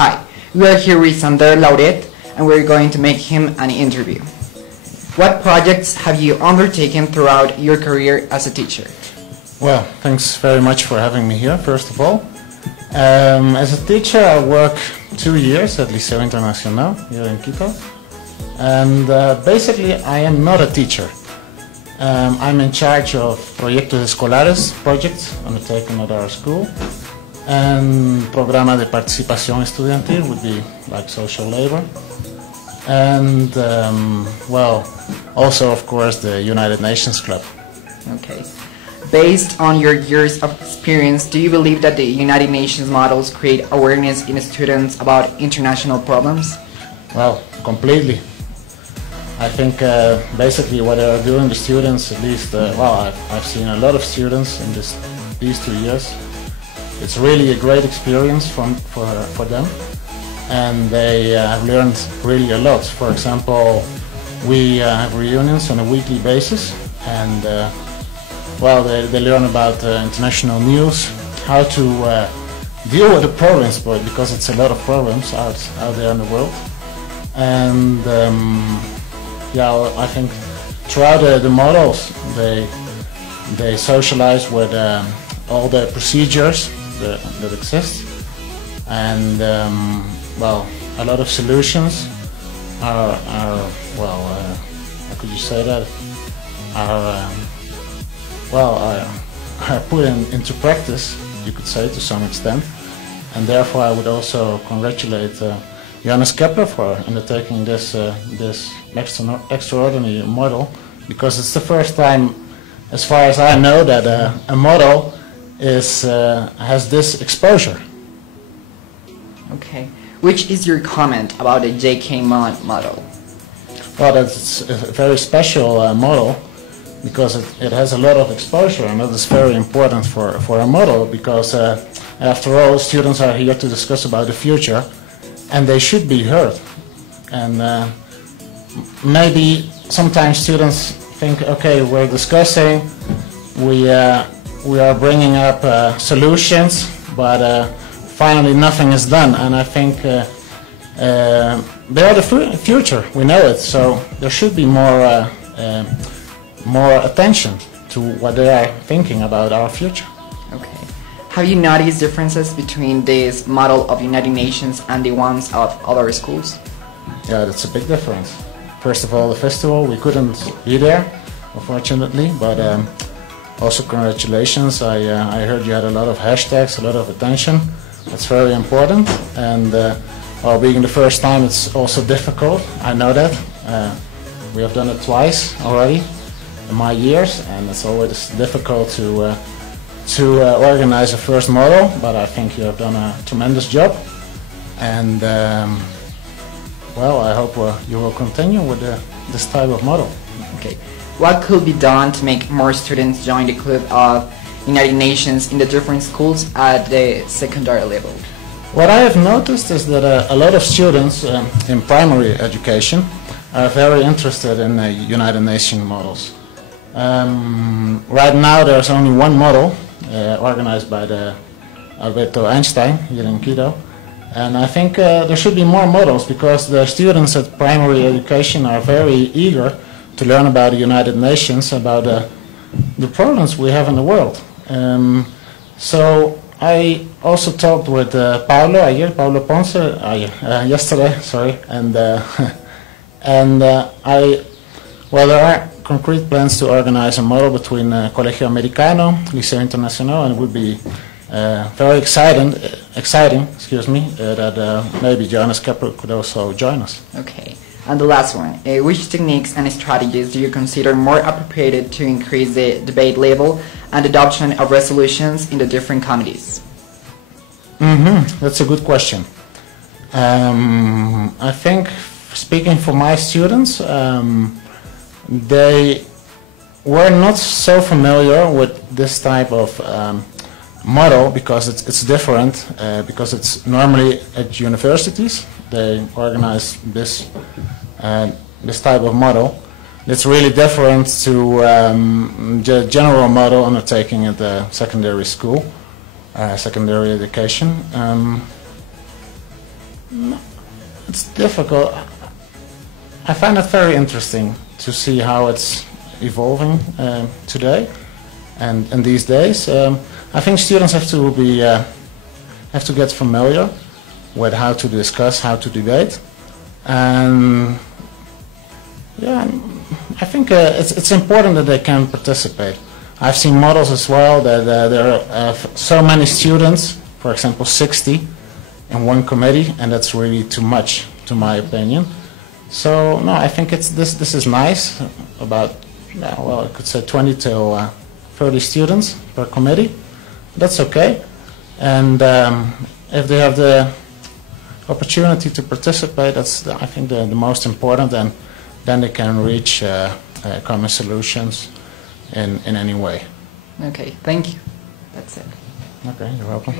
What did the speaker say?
Hi, we are here with Lauret and we're going to make him an interview. What projects have you undertaken throughout your career as a teacher? Well, thanks very much for having me here, first of all. As a teacher, I work 2 years at Liceo Internacional here in Quito. And basically, I am not a teacher. I'm in charge of Proyectos escolares projects undertaken at our school. And Programa de Participación Estudiantil would be like social labor. And, well, also, of course, the United Nations Club. Okay. Based on your years of experience, do you believe that the United Nations models create awareness in students about international problems? Well, completely. I think basically what they are doing, the students, at least, well, I've seen a lot of students in these 2 years. It's really a great experience for them, and they have learned really a lot. For example, we have reunions on a weekly basis, and well, they learn about international news, how to deal with the problems, because it's a lot of problems out there in the world. And yeah, I think throughout the models, they socialize with all the procedures that exist, and well, a lot of solutions are well, how could you say that? Are put into practice, you could say, to some extent, and therefore I would also congratulate Johannes Kepler for undertaking this extraordinary model, because it's the first time, as far as I know, that a model has this exposure. Okay. Which is your comment about the JK model? Well, it's a very special model, because it has a lot of exposure, and that is very important for a model, because after all, students are here to discuss about the future, and they should be heard. And maybe sometimes students think, okay, we're discussing, we are bringing up solutions, but finally nothing is done. And I think they are the future, we know it, so there should be more attention to what they are thinking about our future. Okay. Have you noticed differences between this model of United Nations and the ones of other schools? Yeah, that's a big difference. First of all, the festival, we couldn't be there, unfortunately, but also congratulations. I heard you had a lot of hashtags, a lot of attention. That's very important, and well, being the first time, it's also difficult. I know that. We have done it twice already in my years, and it's always difficult to organize a first model, but I think you have done a tremendous job, and well, I hope you will continue with this type of model. Okay. What could be done to make more students join the Club of United Nations in the different schools at the secondary level? What I have noticed is that a lot of students in primary education are very interested in United Nations models. Right now there's only one model organized by the Alberto Einstein here in Quito, and I think there should be more models, because the students at primary education are very eager to learn about the United Nations, about the problems we have in the world. So I also talked with Paulo Ponce yesterday, sorry, and well, there are concrete plans to organize a model between Colegio Americano, Liceo Internacional, and it would be very exciting, excuse me, that maybe Johannes Kepler could also join us. Okay. And the last one, which techniques and strategies do you consider more appropriate to increase the debate level and adoption of resolutions in the different committees? That's a good question. I think, speaking for my students, they were not so familiar with this type of model, because it's different, because it's normally at universities. They organize this type of model. It's really different to the general model undertaking at the secondary school, secondary education. It's difficult. I find it very interesting to see how it's evolving today and these days. I think students have to get familiar with how to discuss, how to debate, and yeah, I think it's important that they can participate. I've seen models as well that there are so many students, for example 60 in one committee, and that's really too much, to my opinion. So no, I think this is nice. About well, I could say 20 to 30 students per committee. That's okay, and if they have the opportunity to participate, that's I think the most important, and then they can reach common solutions in any way. Okay, thank you. That's it. Okay, you're welcome.